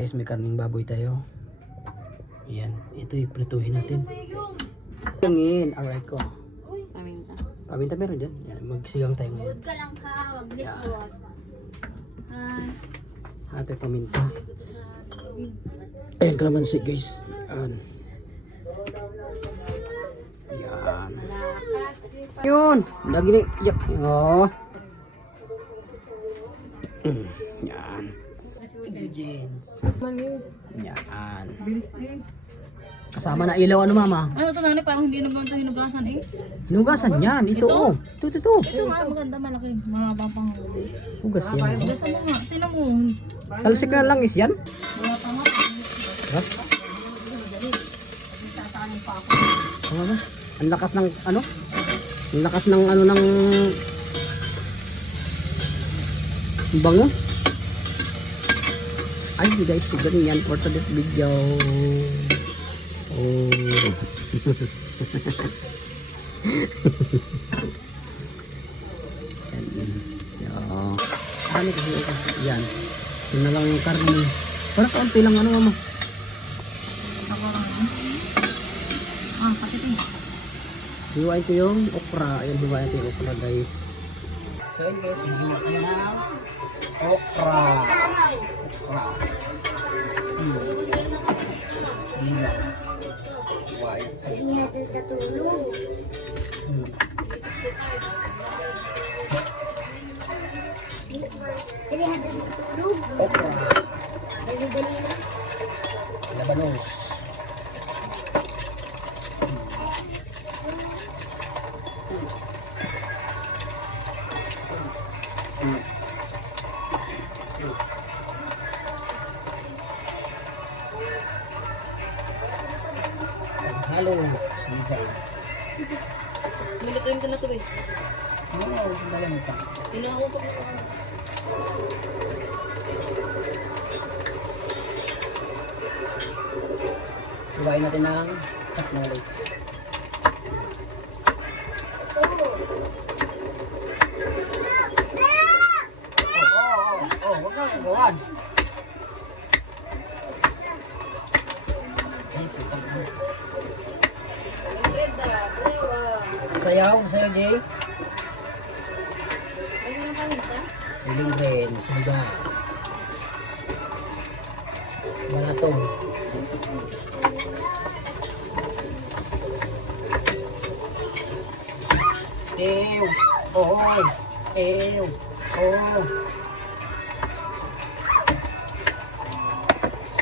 Guys, may karning baboy tayo. Ayan, ito iprituhin natin. Tingin, alright ko. Paminta. Paminta meron dyan. Yan, magsigang tayo ngayon. Huwag ka lang ha, wag likod. Ate paminta. Ayan, kalamansi guys. Ayan. Yan. Yun. Lagi ni. Yak. Oh. Yan. Ingredients. Yan. Kasama na ilaw ano mama? Ano to nanay? Parang hindi naman ito hinugasan eh. Hinugasan yan. Ito oh. Ito. Ito nga, maganda malaki. Mahaba pang. Hugas yan. Hugasan mo nga. Tinan mo. Talsik na lang is yan. Wala pa nga. Ha? Ano ba? Ang lakas ng ano? Ang lakas ng ano ng bango. Ay guys, ganyan for today's video. Oh. Ano kasi yan. Yun na lang yung karne. Parang kaunti lang ano mama. Hiwain ko yung okra. Ayan, hiwain ko yung okra guys. So yun guys, hiwa ko na ng okra. Sila. Hiwain sa Hindi natin natulog. Dali natin natulog. okra. Dali-dali na. Labanos. Halo, sinigang. Nilituin ko na ito eh. Ano, dalam pa. Inausap na ako. Hiwain natin ng chop na ulit. Oh, wag kang gagawan. Sayaw, Jay. Siling rin, sinigang. Balatong. Ew. Oh. Ew. Oh.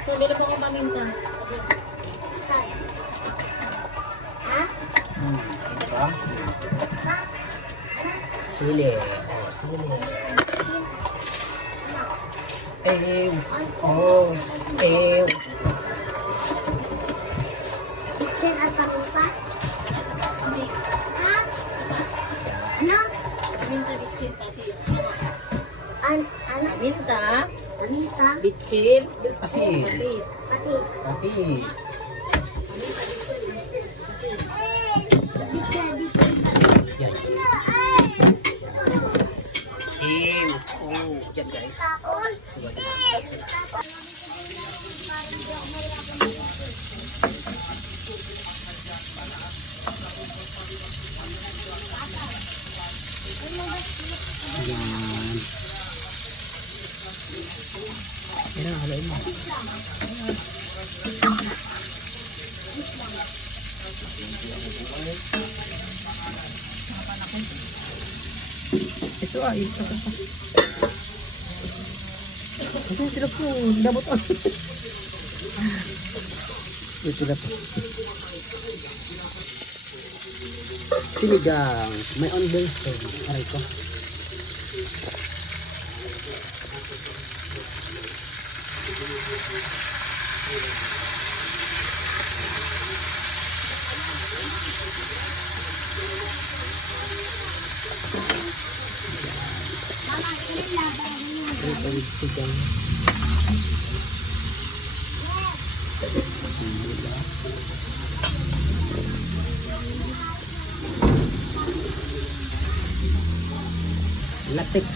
So, meron pa akong paminta. Ha? Diba? Sili. Oh, sili. Ew. Oh. Ew. Kitchen at pamupat? Ha? Ano? Paminta, bitchin, patis. Ano? Paminta, Paminta? bitchin, Asin. patis. Pati. Patis. Yan. Ew. Oh. Yan guys. Yan. Yan ang halain mo. Ito ay, ito. Ito yung silap ko, dabot on. Ito silap ko. Sinigang, may on-bell stone. Aray ko. Ito yung sigang. Latik.